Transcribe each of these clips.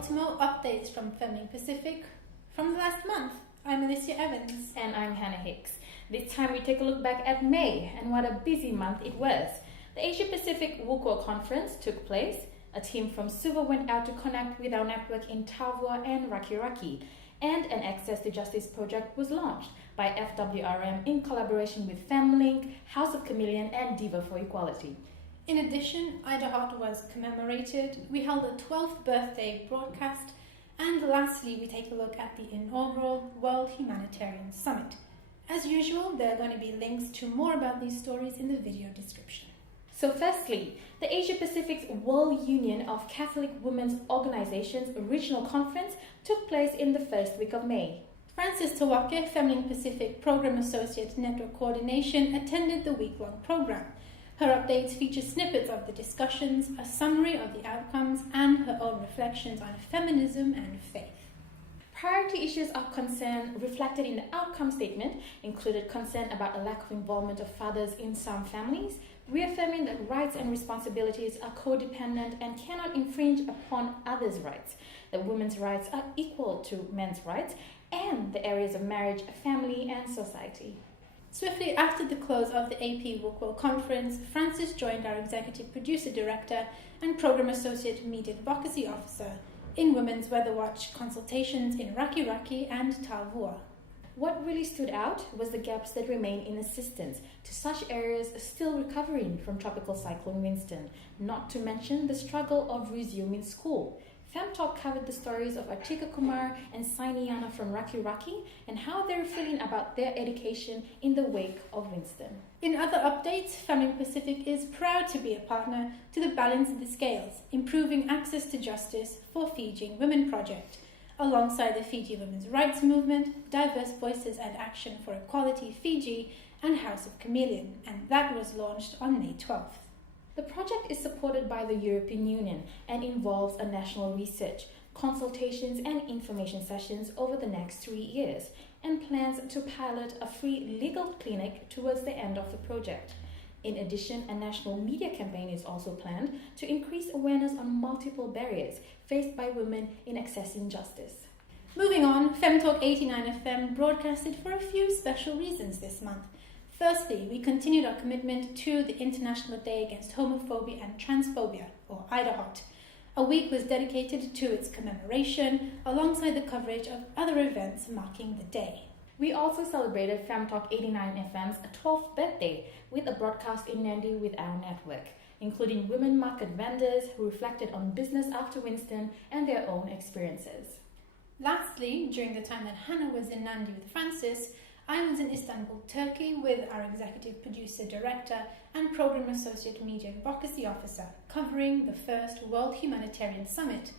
Ultimo updates from FemVids Pacific from the last month. I'm Artika Evans. And I'm Hannah Hicks. This time we take a look back at May and what a busy month it was. The Asia Pacific APWUCWO conference took place. A team from Suva went out to connect with our network in Tavua and Raki, and an Access to Justice project was launched by FWRM in collaboration with FemLink, House of Chameleon and Diva for Equality. In addition, IDAHOT was commemorated, we held a 12th birthday broadcast, and lastly we take a look at the inaugural World Humanitarian Summit. As usual, there are going to be links to more about these stories in the video description. So firstly, the Asia Pacific's World Union of Catholic Women's Organizations Regional Conference took place in the first week of May. Frances Tawake, FemVids Pacific Program Associate Network Coordination, attended the week-long program. Her updates feature snippets of the discussions, a summary of the outcomes, and her own reflections on feminism and faith. Priority issues of concern reflected in the outcome statement included concern about a lack of involvement of fathers in some families, reaffirming that rights and responsibilities are codependent and cannot infringe upon others' rights, that women's rights are equal to men's rights, and the areas of marriage, family, and society. Swiftly after the close of the APWUCWO conference, Frances joined our Executive Producer Director and Program Associate Media Advocacy Officer in Women's Weather Watch consultations in Raki and Tavua. What really stood out was the gaps that remain in assistance to such areas still recovering from Tropical Cyclone Winston, not to mention the struggle of resuming school. FemTalk covered the stories of Artika and Sainiana from Raki and how they're feeling about their education in the wake of Winston. In other updates, FemVids Pacific is proud to be a partner to the Balance the Scales, Improving Access to Justice for Fijian Women project, alongside the Fiji Women's Rights Movement, Diverse Voices and Action for Equality Fiji, and House of Chameleon, and that was launched on May 12th. The project is supported by the European Union and involves a national research, consultations and information sessions over the next 3 years, and plans to pilot a free legal clinic towards the end of the project. In addition, a national media campaign is also planned to increase awareness on multiple barriers faced by women in accessing justice. Moving on, FemTalk 89 FM broadcasted for a few special reasons this month. Firstly, we continued our commitment to the International Day Against Homophobia and Transphobia, or IDAHOT. A week was dedicated to its commemoration, alongside the coverage of other events marking the day. We also celebrated FemTalk 89 FM's 12th birthday with a broadcast in Nandi with our network, including women market vendors who reflected on business after Winston and their own experiences. Lastly, during the time that Hannah was in Nandi with Frances, I was in Istanbul, Turkey with our Executive Producer Director and Program Associate Media Advocacy Officer, covering the first World Humanitarian Summit,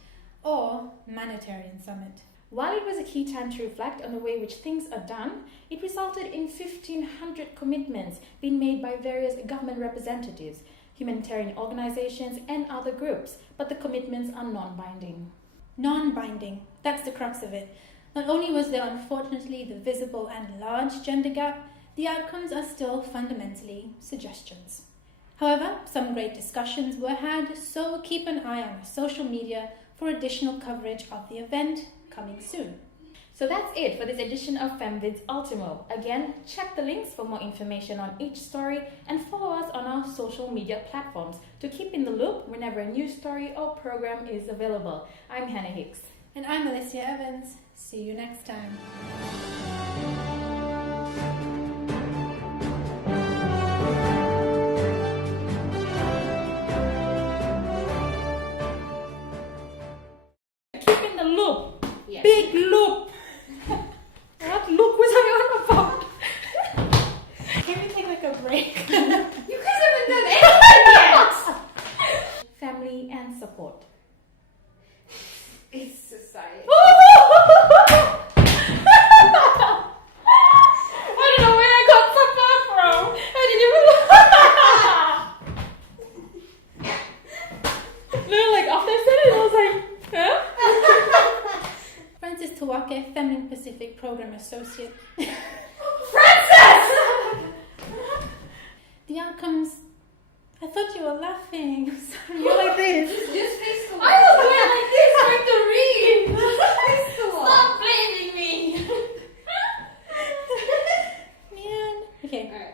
or Humanitarian Summit. While it was a key time to reflect on the way which things are done, it resulted in 1,500 commitments being made by various government representatives, humanitarian organizations and other groups, but the commitments are non-binding. Non-binding, that's the crux of it. Not only was there unfortunately the visible and large gender gap, the outcomes are still fundamentally suggestions. However, some great discussions were had, so keep an eye on our social media for additional coverage of the event coming soon. So that's it for this edition of FemVids Ultimo. Again, check the links for more information on each story and follow us on our social media platforms to keep in the loop whenever a new story or program is available. I'm Hannah Hicks. And I'm Artika Evans. See you next time. Keep in the loop. Yes. Big loop. What loop was I on about? Can we take like a break? You guys haven't done anything yet. Family and support. It's society. I don't know where I got support from. I didn't even. No, like after I said it, I was like, huh? Frances Tawake, FemVids Pacific Program Associate. Frances! The outcomes. I thought you were laughing. I'm sorry, you're like this. Just face I was going